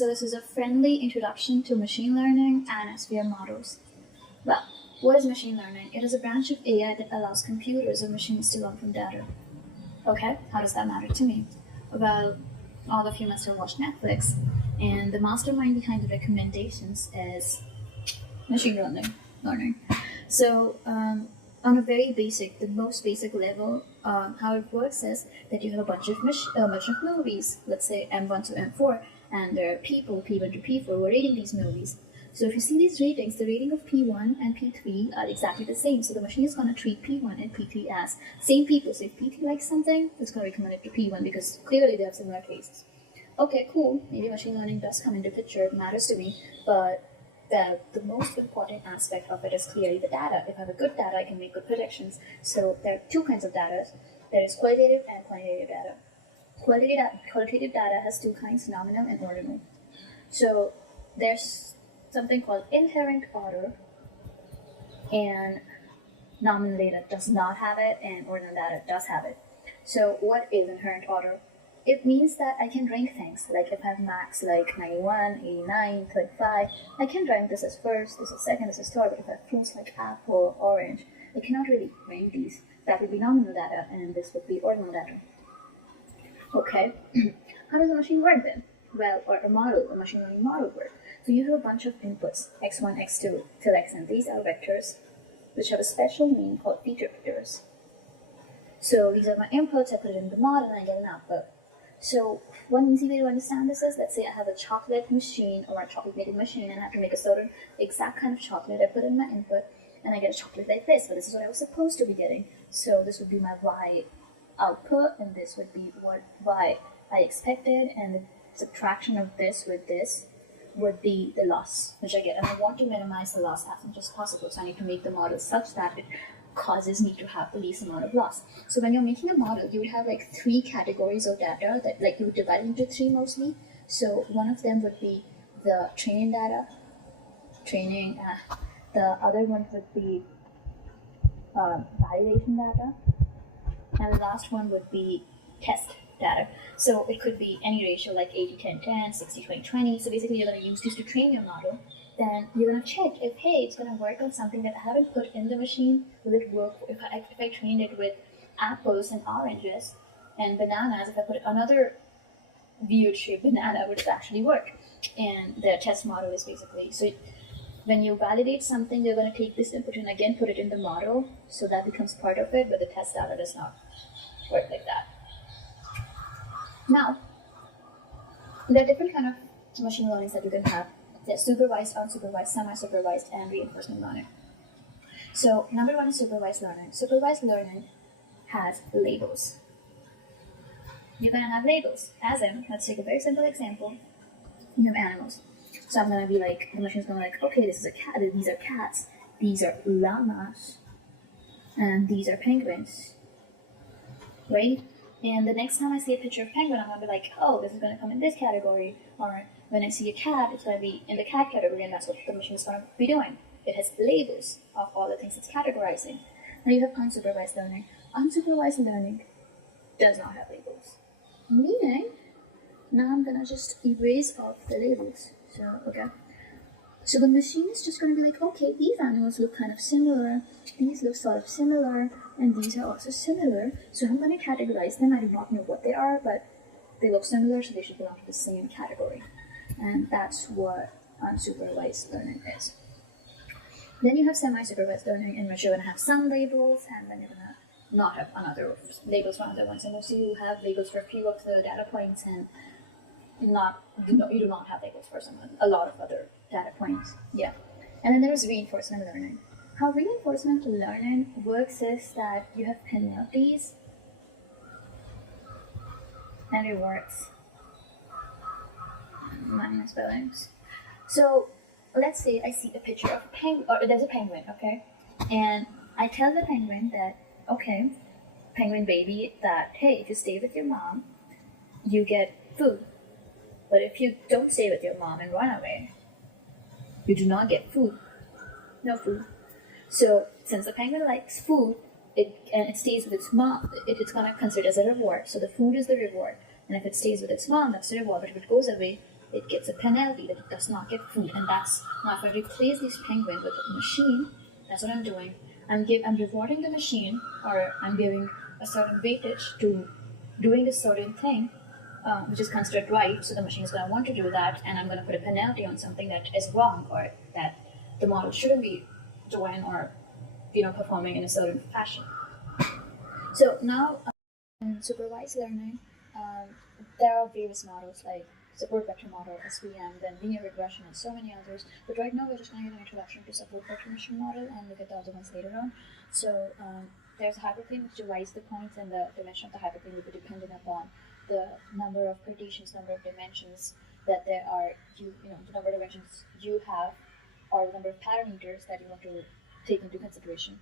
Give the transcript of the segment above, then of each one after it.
So this is a friendly introduction to machine learning and SVM models. Well, what is machine learning? It is a branch of AI that allows computers or machines to learn from data. Okay, how does that matter to me? Well, all of you must have watched Netflix, and the mastermind behind the recommendations is machine learning. So, on a very basic, the most basic level, how it works is that you have a bunch of movies, let's say M1 to M4, and there are people, P1 to P4, who are rating these movies. So if you see these ratings, the rating of P1 and P3 are exactly the same. So the machine is going to treat P1 and P3 as same people. So if P3 likes something, it's going to recommend it to P1 because clearly they have similar tastes. Okay, cool. Maybe machine learning does come into picture. It matters to me. But the most important aspect of it is clearly the data. If I have a good data, I can make good predictions. So there are two kinds of data. There is qualitative and quantitative data. Qualitative data has two kinds, nominal and ordinal. So there's something called inherent order, and nominal data does not have it, and ordinal data does have it. So what is inherent order? It means that I can rank things. Like if I have max like 91, 89, 35, I can rank this as first, this is second, this is third. But if I have fruits like apple, orange, I cannot really rank these. That would be nominal data, and this would be ordinal data. Okay, how does a machine work then? Well, or a machine learning model work? So you have a bunch of inputs, x1, x2, till xn. These are vectors which have a special name called feature vectors. So these are my inputs, I put it in the model, and I get an output. So one easy way to understand this is, let's say I have a chocolate machine or a chocolate making machine, and I have to make a certain exact kind of chocolate. I put in my input, and I get a chocolate like this, but this is what I was supposed to be getting. So this would be my y output, and this would be what y I expected, and the subtraction of this with this would be the loss which I get, and I want to minimize the loss as much as possible. So I need to make the model such that it causes me to have the least amount of loss. So when you're making a model, you would have like three categories of data that like you would divide into three mostly. So one of them would be the training data, the other one would be validation data, and the last one would be test data. So it could be any ratio like 80-10-10, 60-20-20. So basically you're going to use this to train your model. Then you're going to check if, hey, it's going to work on something that I haven't put in the machine. Will it work if I trained it with apples and oranges and bananas? If I put another weird shaped banana, would it actually work? And the test model is basically, so when you validate something, you're going to take this input and again put it in the model. So that becomes part of it, but the test data does not work like that. Now, there are different kind of machine learnings that you can have. There's supervised, unsupervised, semi-supervised, and reinforcement learning. So number one is supervised learning. Supervised learning has labels. You're going to have labels. As in, let's take a very simple example. You have animals. So I'm going to be like, the machine's going to be like, okay, this is a cat, these are cats, these are llamas, and these are penguins, right? And the next time I see a picture of penguin, I'm going to be like, oh, this is going to come in this category. Or when I see a cat, it's going to be in the cat category, and that's what the machine is going to be doing. It has labels of all the things it's categorizing. Now you have unsupervised learning. Unsupervised learning does not have labels. Meaning, now I'm going to just erase off the labels. So, okay. So the machine is just going to be like, okay, these animals look kind of similar, these look sort of similar, and these are also similar. So I'm going to categorize them. I do not know what they are, but they look similar, so they should belong to the same category. And that's what unsupervised learning is. Then you have semi-supervised learning, in which you're going to have some labels, and then you're going to not have another labels for other ones. And also you have labels for a few of the data points, and you do not have labels for a lot of other data points. Yeah. And then there's reinforcement learning. How reinforcement learning works is that you have penalties and rewards. Mind my spellings. So let's say I see a picture of a penguin, or there's a penguin, okay? And I tell the penguin that, okay, penguin baby, that, hey, if you stay with your mom, you get food. But if you don't stay with your mom and run away, you do not get food. No food. So since the penguin likes food, and it stays with its mom, it's going to consider it as a reward. So the food is the reward. And if it stays with its mom, that's the reward. But if it goes away, it gets a penalty that it does not get food. And that's now if I replace this penguin with a machine, that's what I'm doing. I'm rewarding the machine, or I'm giving a certain weightage to doing a certain thing, which is considered right. So the machine is going to want to do that, and I'm going to put a penalty on something that is wrong, or that the model shouldn't be doing, or performing in a certain fashion. So now in supervised learning, there are various models like support vector model, SVM, then linear regression, and so many others. But right now we're just going to get an introduction to support vector machine model and look at the other ones later on. So there's a hyperplane which divides the points, and the dimension of the hyperplane will be dependent upon the number of partitions, number of dimensions that there are, the number of dimensions you have, or the number of parameters that you want to take into consideration.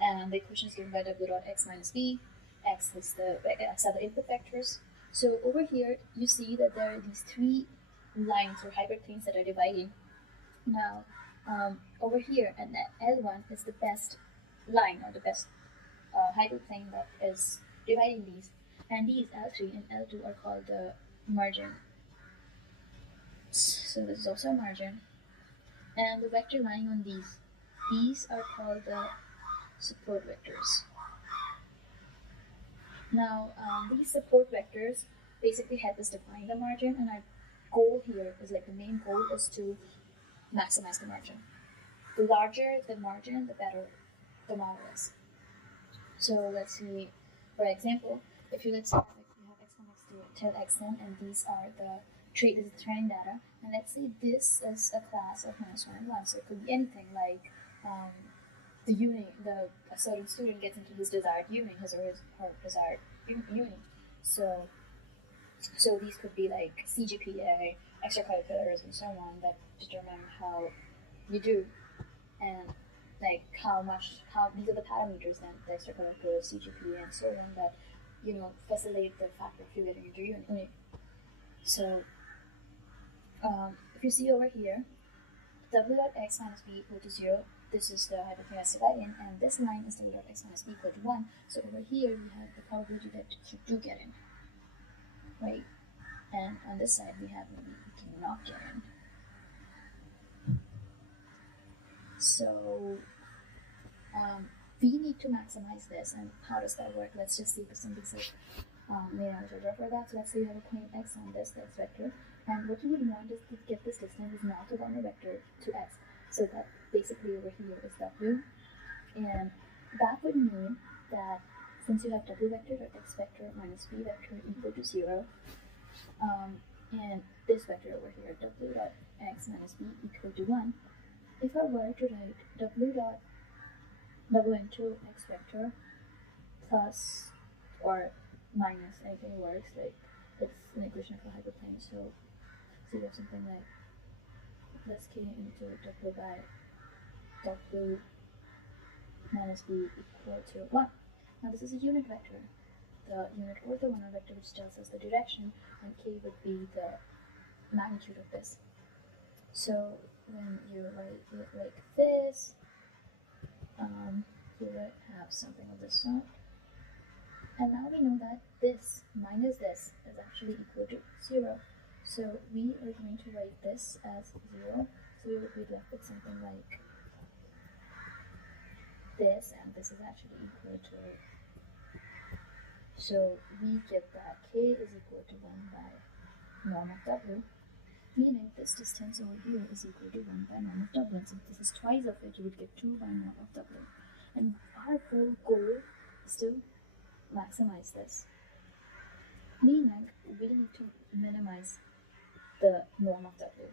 And the equation is given by w dot x minus b. X are the input vectors. So over here, you see that there are these three lines or hyperplanes that are dividing. Now, over here, and L1 is the best line, or the best hyperplane that is dividing these. And these L3 and L2 are called the margin. So this is also a margin. And the vector lying on these are called the support vectors. Now, these support vectors basically help us define the margin, and our goal here is the main goal is to maximize the margin. The larger the margin, the better the model is. So let's see, for example, if you let's say you have x1, x2 till xn, and these are the training data, and let's say this is a class of -1 and 1, so it could be anything like a certain student gets into his desired uni, his or her desired uni. So these could be like CGPA, extracurriculars, and so on that determine how you do, and like how these are the parameters then, the extracurriculars, CGPA, and so on that facilitate the fact of you getting into uni. So if you see over here, w dot x minus b equal to 0. This is the hyperplane that's dividing, and this line is w dot x minus b equal to 1. So over here we have the probability that you do get in, right? And on this side we have maybe you cannot get in. So we need to maximize this, and how does that work? Let's just see some basic main algebra for that. So let's say you have a point x on this vector, and what you would want is to get this distance is not a orthogonal vector to x. So that basically over here is w, and that would mean that since you have w vector dot x vector minus b vector equal to 0, and this vector over here, w dot x minus b equal to 1, if I were to write w dot w into x vector plus or minus anything works, like it's an equation of a hyperplane, so you have something like plus k into w by w minus b equal to 1. Now this is a unit vector, the unit orthogonal vector, which tells us the direction, and k would be the magnitude of this. So when you write it like this, you would have something of this sort. And now we know that this minus this is actually equal to 0. So we are going to write this as 0. So we would be left with something like this, and this is actually equal to. So we get that k is equal to 1 by norm of w, meaning this distance over here is equal to 1 by norm of w. And since this is twice of it, you would get 2 by norm of w. And our whole goal is to maximize this, meaning we need to minimize the norm of w.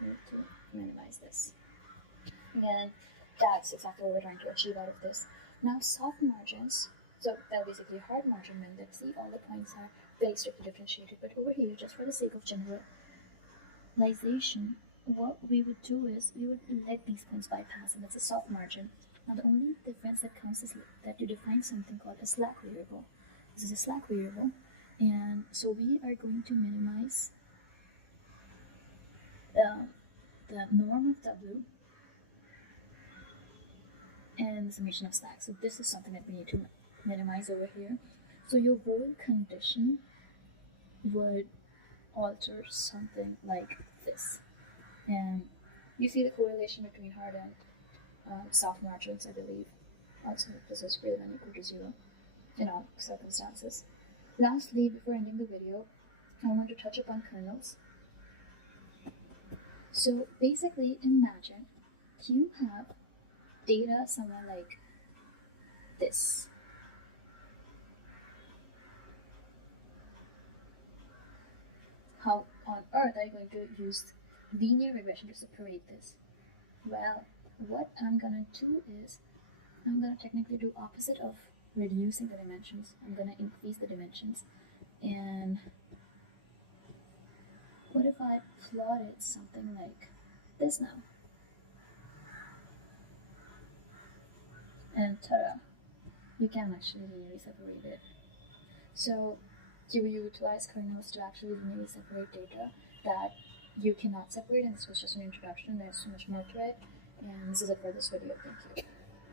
We need to minimize this. And that's exactly what we're trying to achieve out of this. Now soft margins, so they're basically hard margin when let's see all the points are very strictly differentiated, but over here, just for the sake of generalization, what we would do is we would let these points bypass, and that's a soft margin. Now the only difference that comes is that you define something called a slack variable. This is a slack variable, and so we are going to minimize the norm of w and the summation of slack. So this is something that we need to minimize over here. So your whole condition would alter something like this. And you see the correlation between hard and soft margins, I believe. Also, this is greater than equal to 0 in all circumstances. Lastly, before ending the video, I want to touch upon kernels. So basically, imagine you have data somewhere like this. How on earth are you going to use linear regression to separate this? Well, what I'm gonna do is I'm gonna technically do opposite of reducing the dimensions. I'm gonna increase the dimensions. And what if I plotted something like this now? And ta-da, you can actually linearly separate it. So you utilize kernels to actually linearly separate data that you cannot separate, and this was just an introduction. There's so much more to it, and this is it for this video. Thank you.